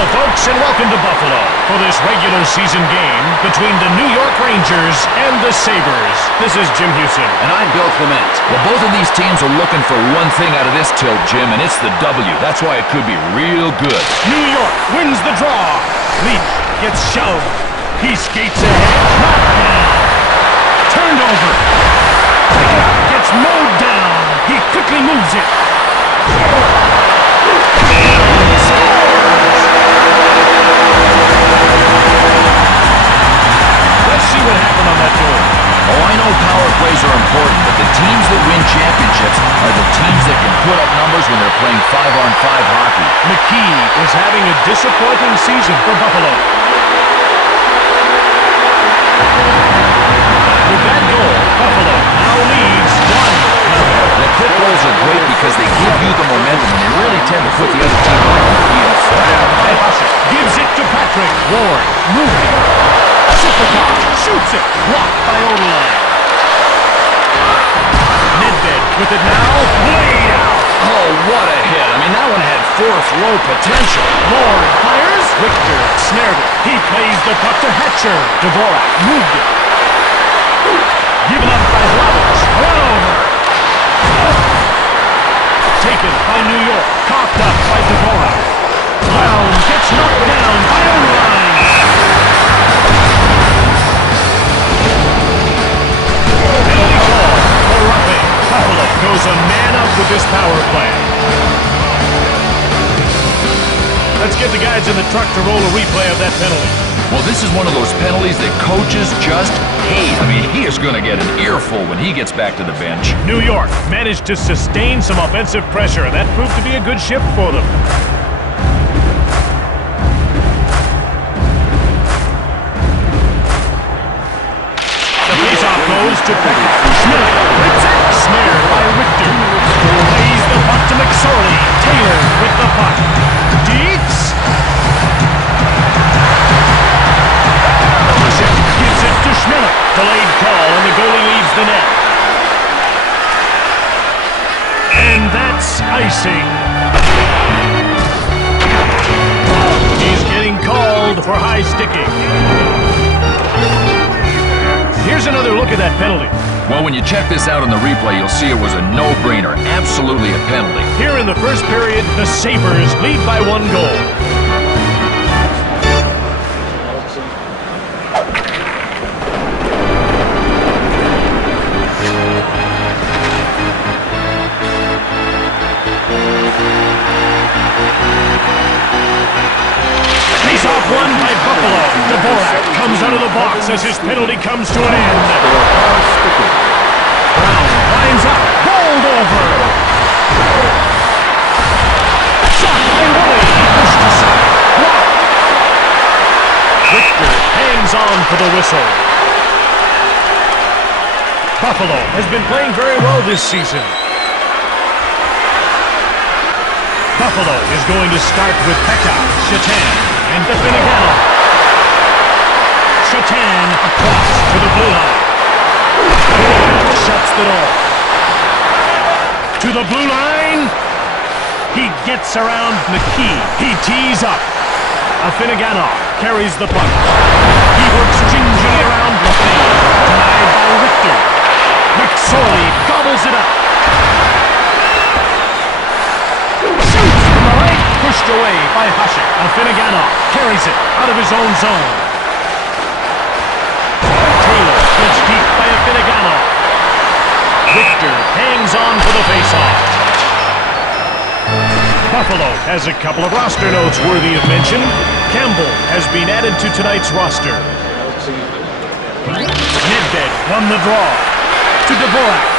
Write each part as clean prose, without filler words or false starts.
Hello, folks, and welcome to Buffalo for this regular season game between the New York Rangers and the Sabres. This is Jim Houston. And I'm Bill Clement. Well, both of these teams are looking for one thing out of this tilt, Jim, and it's the W. That's why it could be real good. New York wins the draw. Leaf gets shoved. He skates ahead. Knocked down. Turned over. Gets mowed down. He quickly moves it. Let's see what happened on that goal. Oh, I know power plays are important, but the teams that win championships are the teams that can put up numbers when they're playing 5-on-5 hockey. McKee is having a disappointing season for Buffalo. With that goal, Buffalo now leads 1-0. The quick goals are great because they give you the momentum, and they really tend to put the other team on their heels. Gives it to Patrick. Ward moving. Supercar shoots it. Blocked by Odelin. Nedved with it now. Laid out. Oh, what a hit. I mean, that one had fourth row potential. Ward fires. Richter snared it. He plays the puck to Hatcher. Dvorak moved it. Given up by Hlavic. Run over. Taken by New York. Cocked up by Dvorak. Brown gets knocked down by Odelin. Penalty call for roughing. Buffalo goes a man up with this power play. Let's get the guys in the truck to roll a replay of that penalty. Well, this is one of those penalties that coaches just hate. I mean, he is going to get an earful when he gets back to the bench. New York managed to sustain some offensive pressure, and that proved to be a good shift for them. The faceoff goes to Beckett. Schmidt hits it. Snared by Richter. Plays the puck to McSorley. Taylor with the puck. Dietz. Gives it to Schmidt. Delayed call, and the goalie leaves the net. And that's icing. He's getting called for high sticking. Here's another look at that penalty. Well, when you check this out on the replay, you'll see it was a no-brainer. Absolutely a penalty. Here in the first period, the Sabres lead by 1 goal. Face-off won by Buffalo. Dvorak comes out of the box as his penalty comes to an end. Brown lines up. Bowled over. Shot by Woolley. He pushed aside. Blocked. Richter hangs on for the whistle. Buffalo has been playing very well this season. Buffalo is going to start with Pekka, Shatan, and Finnegan. Shatan across to the blue line. Finnegan shuts the door. To the blue line. He gets around McKee. He tees up. Afinogenov carries the puck. He works gingerly around Lafayette. Denied by Richter. McSorley gobbles it up. Pushed away by Hasek. Afinogenov carries it out of his own zone. Taylor gets deep by Afinogenov. Richter hangs on for the faceoff. Buffalo has a couple of roster notes worthy of mention. Campbell has been added to tonight's roster. Nedved won the draw. To Dvorak.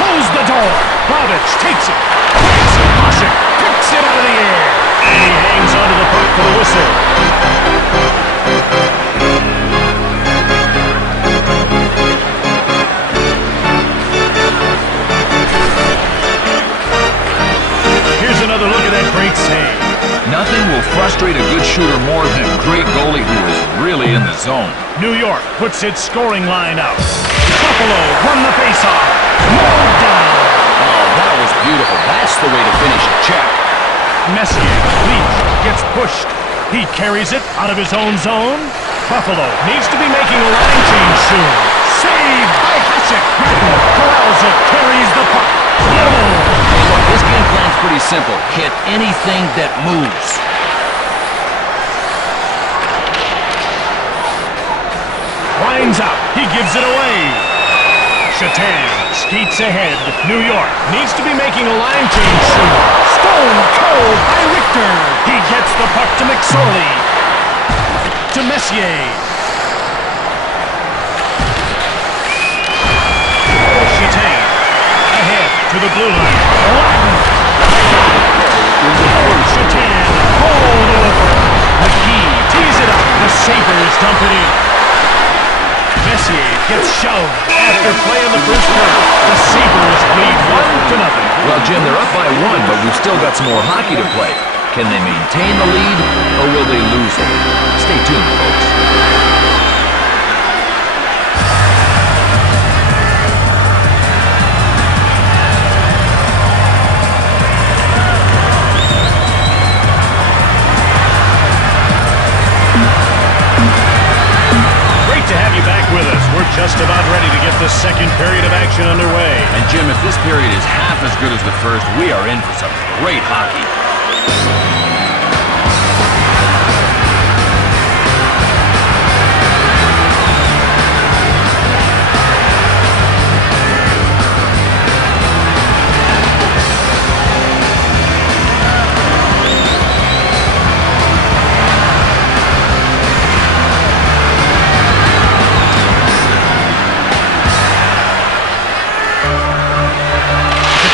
Close the door. Hlavic takes it. Plays it. Hasek picks it out of the air. And he hangs onto the puck for the whistle. Here's another look at that great save. Nothing will frustrate a good shooter more than a great goalie who is really in the zone. New York puts its scoring line out. Buffalo won the faceoff. Mowed down. Oh, Messier leaps, gets pushed. He carries it out of his own zone. Buffalo needs to be making a line change soon. Saved by Hasek. Gratton corrals it, carries the puck. Level. Hey, look, this game plan's pretty simple. Hit anything that moves. Winds up. He gives it away. Shatan skates ahead. New York needs to be making a line change soon. Stone cold by Richter. He gets the puck to McSorley. To Messier. Shatan ahead to the blue line. Shatan pulled over. McKee tees it up. The Sabres dump it in. Messier gets shoved after play in the first period. The Sabres lead 1-0. Well, Jim, they're up by 1, but we've still got some more hockey to play. Can they maintain the lead, or will they lose it? Stay tuned, folks. Great to have you back with us. We're just about ready to get the second period of action underway. And Jim, if this period is half as good as the first, we are in for some great hockey.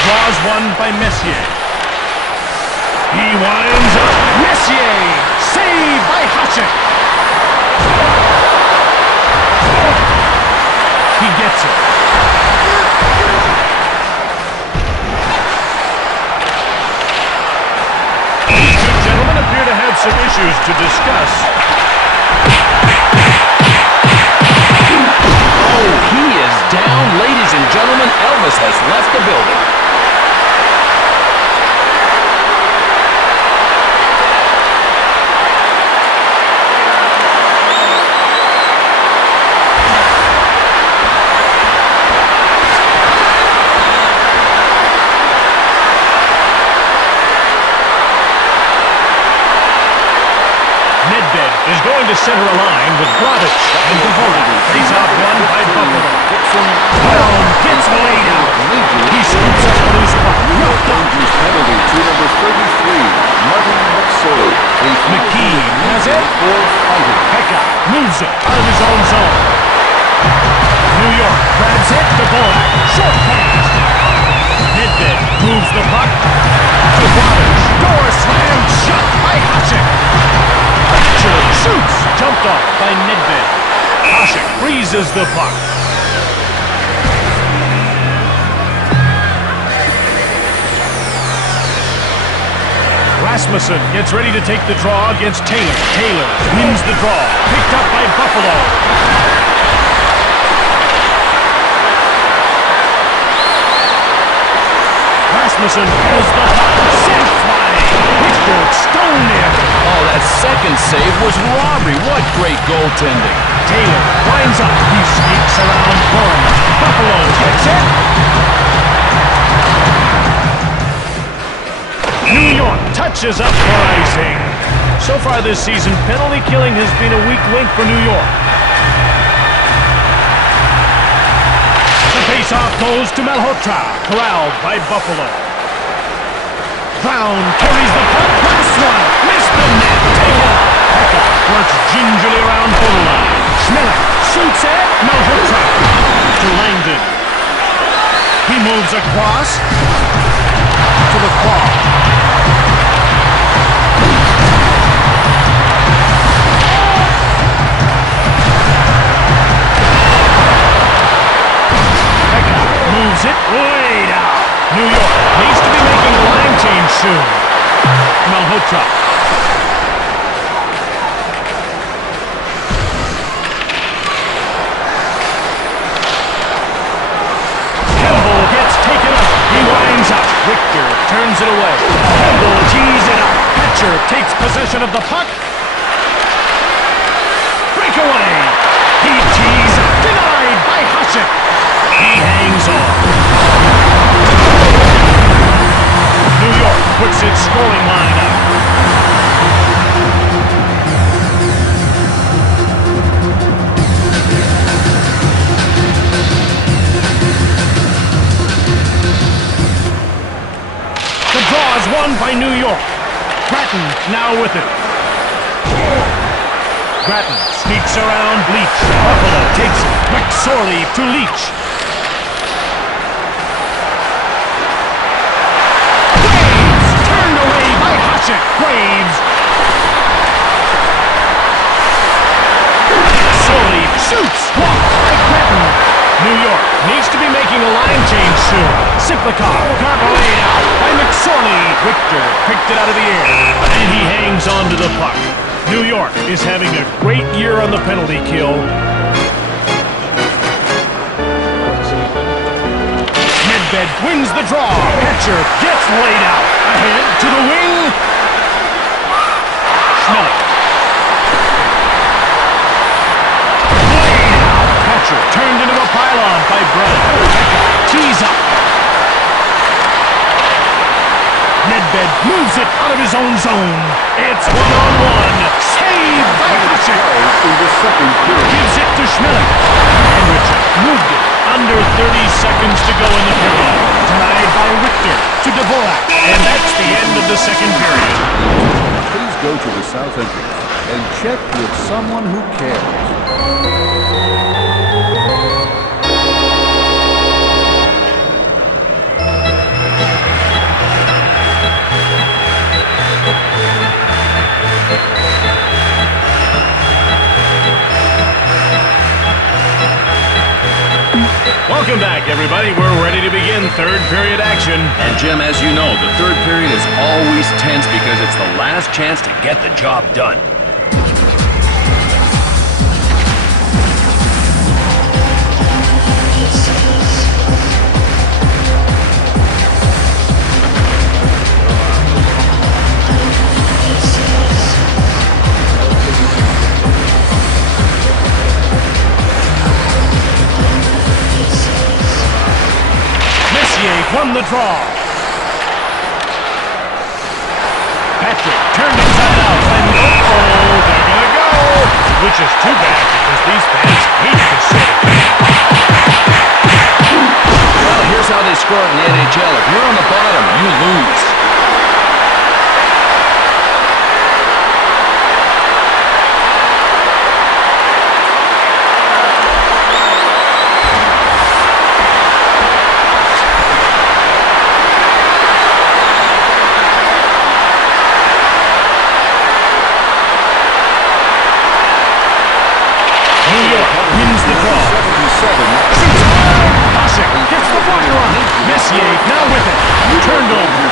Draws one by Messier. He winds up. Messier! Saved by Hasek. He gets it. These two gentlemen appear to have some issues to discuss. Oh, he is down. Ladies and gentlemen, Elvis has left the building. Is going to center a line with Gravich and Devoted. He's off one by Buffalo. Brown gets laid out. He scoops up the loose puck. Knocked up. Penalty to number 33, Martin McSorley. McKee has it. Pekka moves it out of his own zone. New York grabs it. The ball. Short pass. Nedved moves the puck to Gravich. Door slammed shut by Hasek. Shoots! Jumped off by Nedved. Hasek freezes the puck. Rasmussen gets ready to take the draw against Taylor. Taylor wins the draw. Picked up by Buffalo. Rasmussen has the puck. Sent flying. Richter stoned him. Oh, that second save was robbery. What great goaltending. Taylor winds up. He sneaks around Gorman. Buffalo gets it. New York touches up for icing. So far this season, penalty killing has been a weak link for New York. The face-off goes to Malhotra, corralled by Buffalo. Brown carries the puck. Last one. Missed the net. Taylor. Pekka works gingerly around Bola. Schmeller shoots it. Malhotra to Langdon. He moves across to the claw. Pekka moves it way down. New York needs to be making a line change soon. Malhotra. Campbell gets taken up. He winds up. Richter turns it away. Campbell tees it up. Hatcher takes possession of the puck. Breakaway. He tees. Denied by Hasek. He hangs on. New York puts its scoring line up. The draw is won by New York. Grattan now with it. Grattan sneaks around Leach. Buffalo takes it. McSorley to Leach. Graves turned away by Hasek. Graves. McSorley shoots. Blocked by Grattan. New York needs to be making a line change soon. Siplikov got laid out by McSorley. Richter picked it out of the air, and he hangs on to the puck. New York is having a great year on the penalty kill. Nedved wins the draw. Hatcher gets laid out. Ahead to the wing. Schmeller. Laid out. Hatcher turned into a pylon by Brown. Tees up. Nedved moves it out of his own zone. It's one-on-one. Saved by Hasek. In the second period. Gives it to Schmeller. And Richard moved it. Under 30 seconds to go in the period. Denied by Richter to Dvorak. And that's the end of the second period. Please go to the south entrance and check with someone who cares. Welcome back, everybody. We're ready to begin third period action. And Jim, as you know, the third period is always tense because it's the last chance to get the job done. Won the draw. Patrick turned inside out. And they're gonna go. Which is too bad because these fans hate this sort of thing. Well, here's how they score it in the NHL. If you're on the bottom, you lose. Wins the draw. 77. Shoots hard. Hasek gets the blocker on it. Messier now with it. Turned over.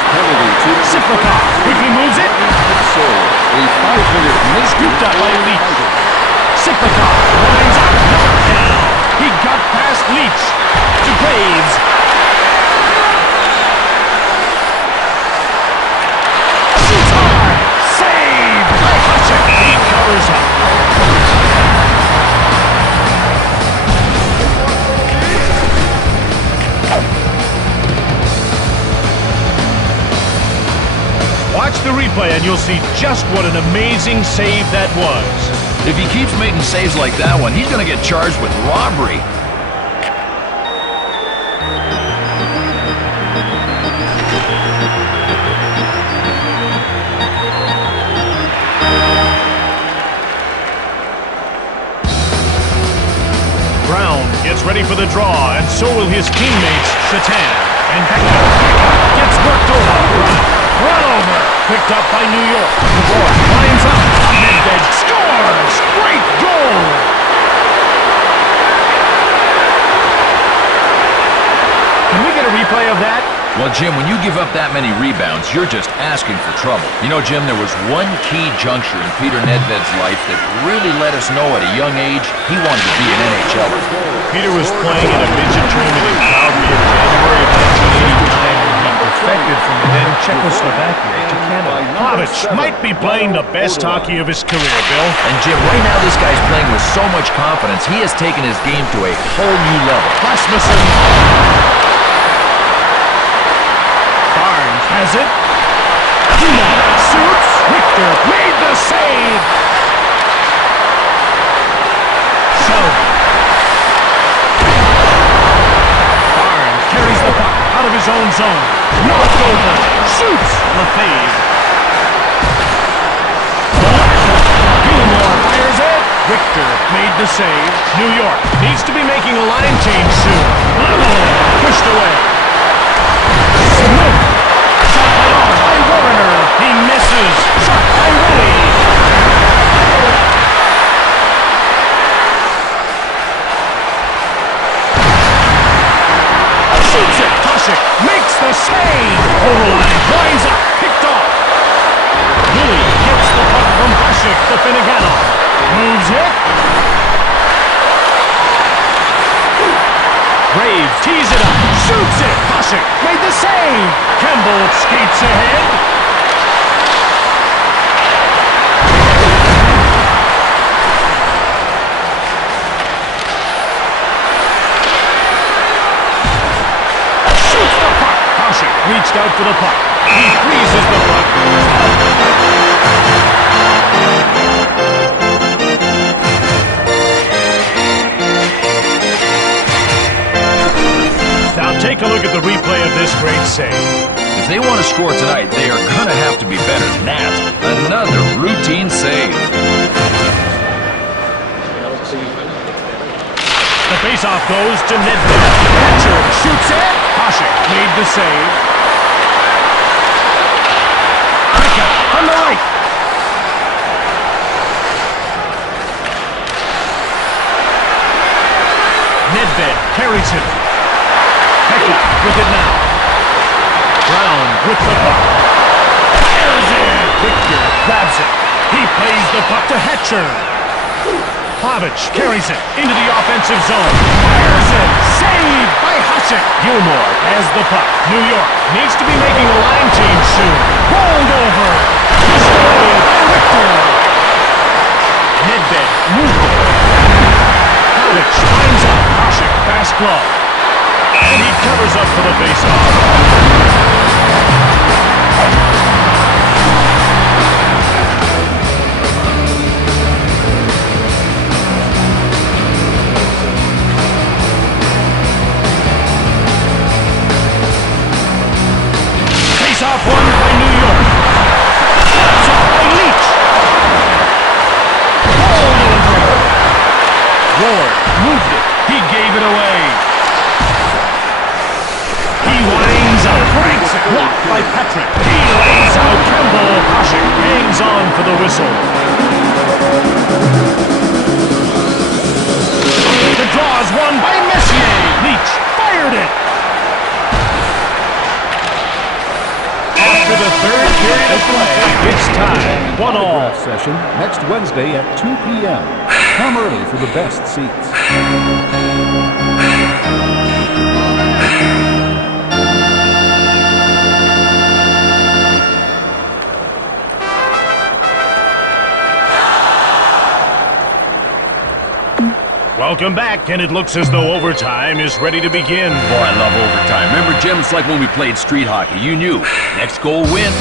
Siplikov quickly moves it. A 5-minute miss. Scooped up by Leach. Siplikov lines up. Knocked down. He got past Leach. To Graves. Shoots hard. Saved by Hasek. He covers up. Watch the replay and you'll see just what an amazing save that was. If he keeps making saves like that one, he's going to get charged with robbery. Brown gets ready for the draw, and so will his teammates, Shatan. And Becker gets worked over. Run over. Picked up by New York. Dvorak lines up. Nedved scores. Great goal. Can we get a replay of that? Well, Jim, when you give up that many rebounds, you're just asking for trouble. You know, Jim, there was one key juncture in Peter Nedved's life that really let us know at a young age he wanted to be an NHLer. Peter was playing in a midget tournament in Calgary in January of 1989 when he defected from the then Czechoslovakia to Canada. Pavic might be playing the best hockey of his career, Bill. And Jim, right now this guy's playing with so much confidence, he has taken his game to a whole new level. Rasmussen. Barnes has it. Shoots. Richter made the save. Barnes carries the puck out of his own zone. Knocked over. Shoots. Lefebvre. Gilmore fires it. Richter made the save. New York needs to be making a line change soon. Level. Pushed away. Smith. Shot by Warner. He misses. Shot by Willie. Shoots it. Hasek makes the save. Overline winds up. Picked off. Willie gets the puck from Hasek to Finneganov. Moves it. Graves tees it up. Shoots it. Hasek made the save. Campbell skates ahead. Shoots the puck. Hasek reached out for the puck. He freezes the puck. Now take a look at the replay of this great save. If they want to score tonight, they are going to have to be better than that. Another routine save. The faceoff goes to Nedved. Hatcher shoots it. Hasek made the save. Pekka from the right. Nedved carries it. Pekka with it now. Brown with the puck. Fires it. Richter grabs it. He plays the puck to Hatcher. Pavic carries it into the offensive zone. Fires it. Saved by Hasek. Gilmore has the puck. New York needs to be making a line change soon. Rolled over. Destroyed by Richter. Nedved moved it. Pavic lines up. Hasek fast glove. And he covers up for the faceoff. Face-off won by New York. That's off by Leach. Rolled over. Ward moved it. He gave it away. He winds up, breaks it, blocked by Patrick. He lays out Campbell. Hasek hangs on for the whistle. The draw is won by Messier. Leach fired it. After the third period of play, it's time. 1-1. Session next Wednesday at 2 p.m. Come early for the best seats. Welcome back, and it looks as though overtime is ready to begin. Boy, I love overtime. Remember, Jim, it's like when we played street hockey. You knew. Next goal wins.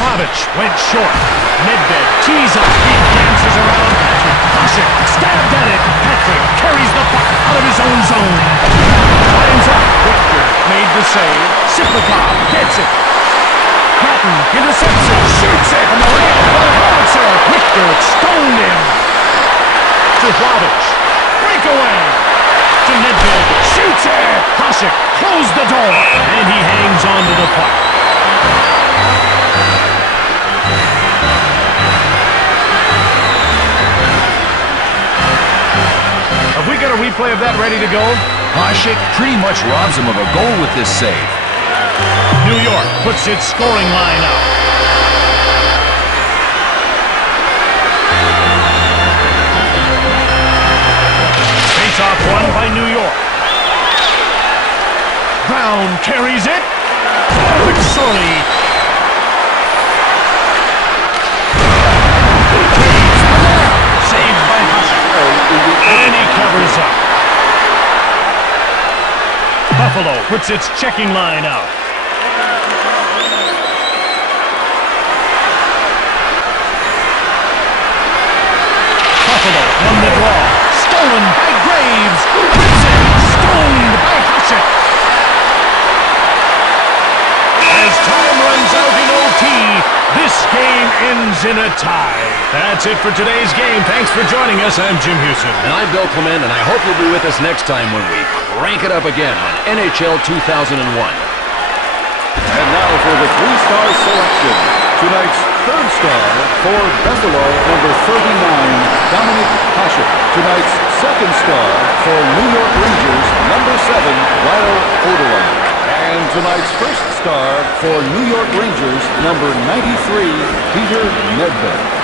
Pavic went short. Nedved tees up. He dances around Patrick. Hasek stabbed at it. Patrick carries the puck out of his own zone. Lines up. Richter made the save. Siplikov gets it. Patton intercepts it. Shoots it. And the right for the bouncer. Richter stoned him. To Pavic. Breakaway. To Nedved. Shoots it. Hasek closed the door. And he hangs on to the puck. Have we got a replay of that ready to go? Hasek pretty much robs him of a goal with this save. New York puts its scoring line out. Face-off won by New York. Brown carries it. Forward Sorley. Saved by Hasek. And he covers up. Buffalo puts its checking line out. Buffalo won the draw. Stolen by Graves. Gibson stoned by Hasek. As time runs out in OT, this game ends in a tie. That's it for today's game. Thanks for joining us. I'm Jim Houston. And I'm Bill Clement, and I hope you'll be with us next time when we crank it up again on NHL 2001. And now for the three-star selection. Tonight's third star for Buffalo, number 39, Dominic Hasek. Tonight's second star for New York Rangers, number 7, Lyle Odola. And tonight's first star for New York Rangers, number 93, Peter Nedved.